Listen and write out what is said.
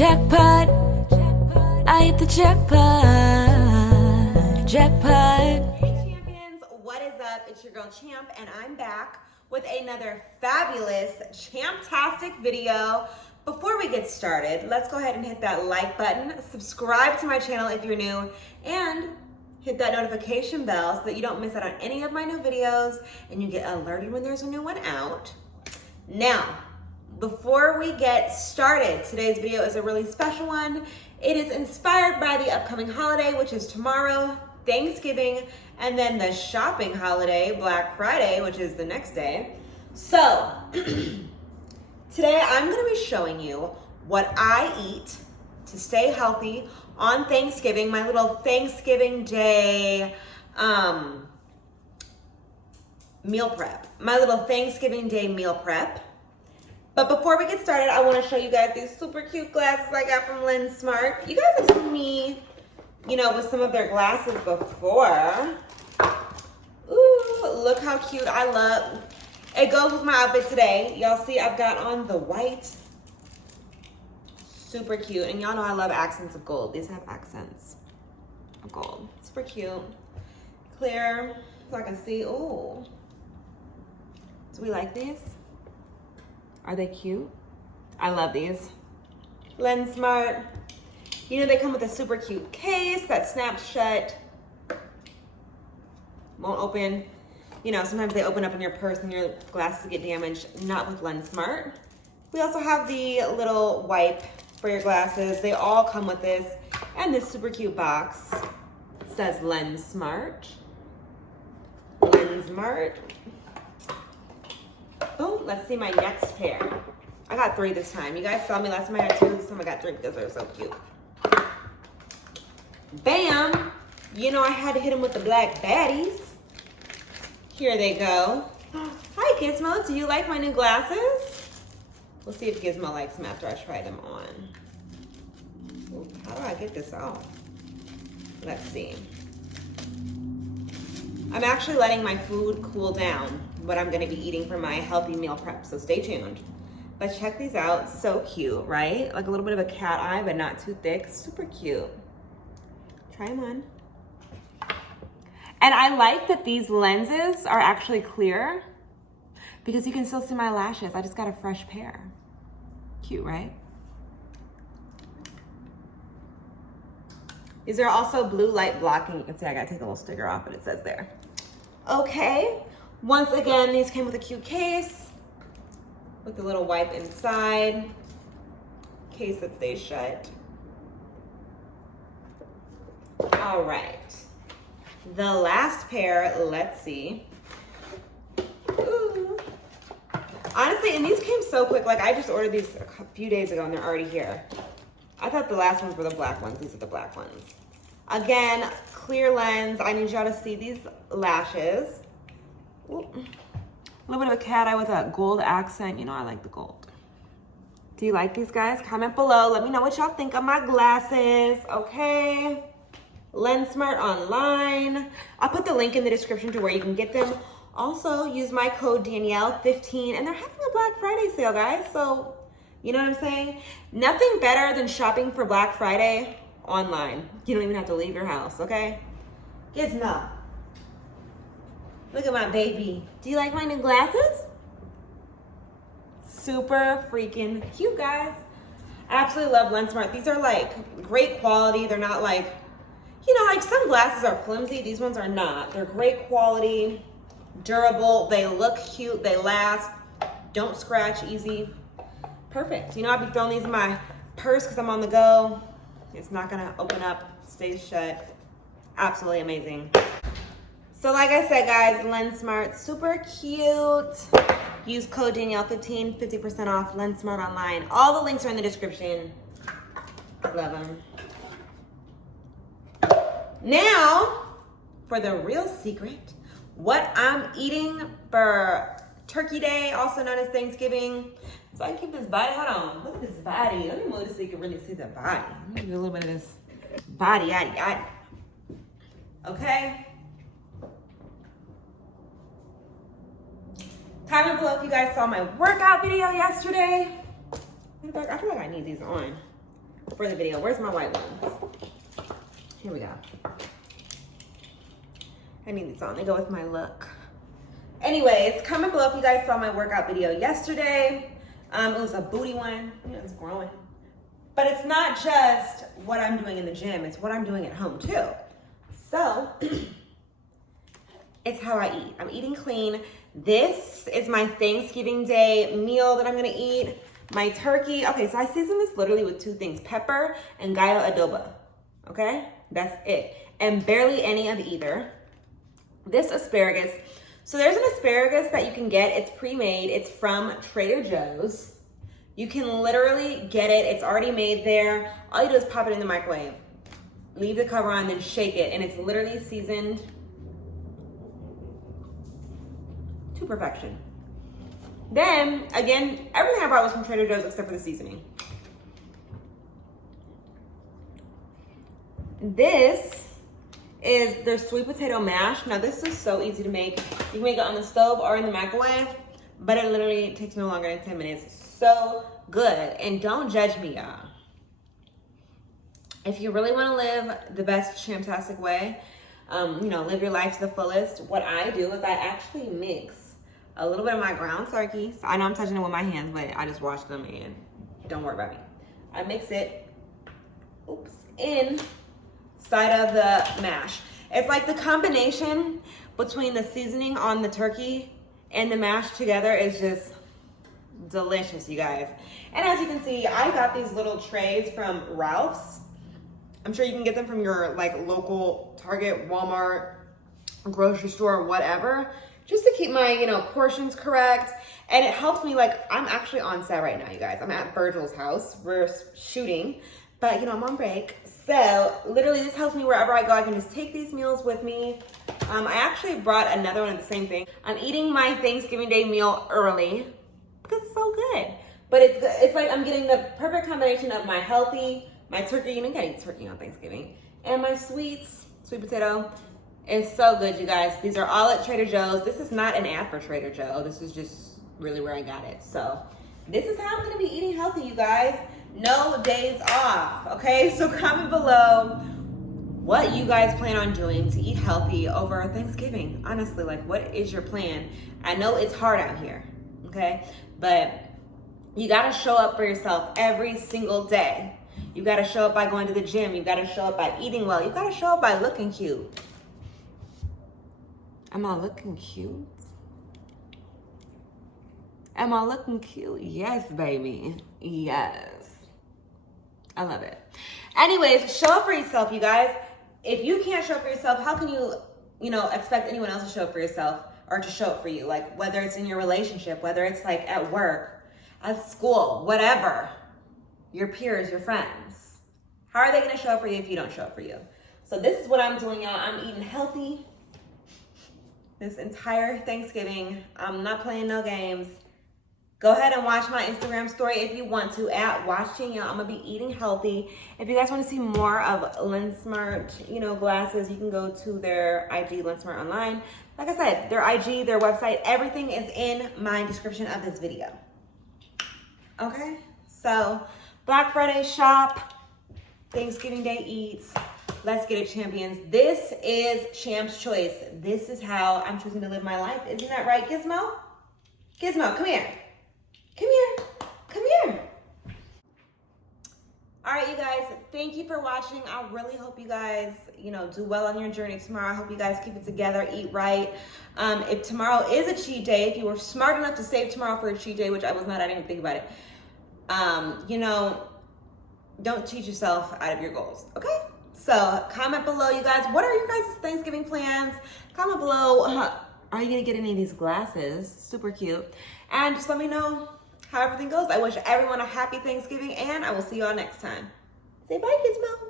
Jackpot, I hit the jackpot, jackpot. Hey champions, what is up? It's your girl Champ and I'm back with another fabulous Champtastic video. Before we get started, let's go ahead and hit that like button, subscribe to my channel if you're new, and hit that notification bell so that you don't miss out on any of my new videos and you get alerted when there's a new one out. Now, before we get started, today's video is a really special one. It is inspired by the upcoming holiday, which is tomorrow, Thanksgiving, and then the shopping holiday, Black Friday, which is the next day. So, today I'm gonna be showing you what I eat to stay healthy on Thanksgiving, my little Thanksgiving Day meal prep. My little Thanksgiving Day meal prep. But before we get started, I want to show you guys these super cute glasses I got from Lensmart. You guys have seen me, with some of their glasses before. Ooh, look how cute. I love. It goes with my outfit today. Y'all see I've got on the white. Super cute. And y'all know I love accents of gold. These have accents of gold. Super cute. Clear, so I can see. Ooh. Do we like these? Are they cute? I love these. Lensmart. They come with a super cute case that snaps shut. Won't open. Sometimes they open up in your purse and your glasses get damaged. Not with Lensmart. We also have the little wipe for your glasses. They all come with this. And this super cute box. It says Lensmart. Lensmart. Oh, let's see my next pair. I got 3 this time. You guys saw me last time I had 2. This time I got 3 because they're so cute. Bam! I had to hit them with the black baddies. Here they go. Hi, Gizmo. Do you like my new glasses? We'll see if Gizmo likes them after I try them on. Ooh, how do I get this off? Let's see. I'm actually letting my food cool down, what I'm gonna be eating for my healthy meal prep, so stay tuned. But check these out, so cute, right? Like a little bit of a cat eye, but not too thick, super cute. Try them on. And I like that these lenses are actually clear because you can still see my lashes. I just got a fresh pair. Cute, right? These are also blue light blocking. You can see I gotta take a little sticker off, but it says there. Okay, once again, these came with a cute case with a little wipe inside, case that stays shut. All right, the last pair, let's see. Ooh. Honestly, and these came so quick. Like I just ordered these a few days ago and they're already here. I thought the last ones were the black ones. These are the black ones. Again, clear lens. I need y'all to see these lashes. Ooh. A little bit of a cat eye with a gold accent. I like the gold. Do you like these guys? Comment below. Let me know what y'all think of my glasses, okay? Lensmart online. I'll put the link in the description to where you can get them. Also, use my code Danielle15, and they're having a Black Friday sale, guys. So, you know what I'm saying? Nothing better than shopping for Black Friday online. You don't even have to leave your house, okay? Gizmo. Look at my baby. Do you like my new glasses? Super freaking cute, guys. I absolutely love Lensmart. These are like great quality. They're not like, like some glasses are flimsy. These ones are not. They're great quality, durable. They look cute. They last. Don't scratch easy. Perfect. I'll be throwing these in my purse because I'm on the go. It's not gonna open up, stays shut. Absolutely amazing. So like I said, guys, Lensmart, super cute. Use code Danielle15, 50% off Lensmart online. All the links are in the description. Love them. Now, for the real secret, what I'm eating for Turkey Day, also known as Thanksgiving. So I keep this body, hold on, look at this body. Let me move this so you can really see the body. Let me do a little bit of this body, yaddy. Okay? Comment below if you guys saw my workout video yesterday. I feel like I need these on. for the video. Where's my white ones? Here we go. I need these on. They go with my look. Anyways, comment below if you guys saw my workout video yesterday. It was a booty one. You know, it's growing. But it's not just what I'm doing in the gym. It's what I'm doing at home too. So, it's how I eat. I'm eating clean. This is my Thanksgiving Day meal that I'm gonna eat. My turkey. Okay, so I season this literally with 2 things. Pepper and gallo adobo. Okay? That's it. And barely any of either. This asparagus. So there's an asparagus that you can get. It's pre-made. It's from Trader Joe's. You can literally get it. It's already made there. All you do is pop it in the microwave. Leave the cover on, then shake it. And it's literally seasoned to perfection. Then, again, everything I bought was from Trader Joe's except for the seasoning. This is their sweet potato mash. Now this is so easy to make. You can make it on the stove or in the microwave, but it literally takes no longer than 10 minutes. So good. And don't judge me, y'all. If you really want to live the best Champtastic way, live your life to the fullest, what I do is I actually mix a little bit of my ground turkey. So I know I'm touching it with my hands, but I just washed them and don't worry about me. I mix it, inside of the mash. It's like the combination between the seasoning on the turkey and the mash together is just delicious, you guys. And as you can see, I got these little trays from Ralph's. I'm sure you can get them from your local Target, Walmart, grocery store, whatever, just to keep my, portions correct. And it helps me, I'm actually on set right now, you guys. I'm at Virgil's house. We're shooting, but I'm on break. So literally this helps me wherever I go. I can just take these meals with me. I actually brought another one of the same thing. I'm eating my Thanksgiving Day meal early because it's so good. But it's like I'm getting the perfect combination of my turkey, you can't eat turkey on Thanksgiving, and my sweet potato. It's so good, you guys. These are all at Trader Joe's. This is not an ad for Trader Joe. This is just really where I got it. So this is how I'm gonna be eating healthy, you guys. No days off, okay? So comment below what you guys plan on doing to eat healthy over Thanksgiving. Honestly, what is your plan? I know it's hard out here, okay? But you gotta show up for yourself every single day. You gotta show up by going to the gym. You gotta show up by eating well. You gotta show up by looking cute. Am I looking cute? Am I looking cute? Yes, baby. Yes. I love it. Anyways, show up for yourself, you guys. If you can't show up for yourself, how can you, expect anyone else to show up for yourself or to show up for you? Whether it's in your relationship, whether it's at work, at school, whatever. Your peers, your friends. How are they going to show up for you if you don't show up for you? So this is what I'm doing, y'all. I'm eating healthy this entire Thanksgiving. I'm not playing no games. Go ahead and watch my Instagram story if you want to at watching, y'all. I'm going to be eating healthy. If you guys want to see more of Lensmart, glasses, you can go to their IG, Lensmart Online. Like I said, their IG, their website, everything is in my description of this video. Okay? So Black Friday shop, Thanksgiving Day eats. Let's get it, champions. This is Champ's Choice. This is how I'm choosing to live my life. Isn't that right, Gizmo? Gizmo, come here. Come here. Come here. All right, you guys, thank you for watching. I really hope you guys, do well on your journey tomorrow. I hope you guys keep it together, eat right. If tomorrow is a cheat day, if you were smart enough to save tomorrow for a cheat day, which I was not, I didn't even think about it. Don't cheat yourself out of your goals, okay? So comment below, you guys. What are your guys' Thanksgiving plans? Comment below. Are you gonna get any of these glasses? Super cute. And just let me know how everything goes. I wish everyone a happy Thanksgiving, and I will see y'all next time. Say bye, Gizmo.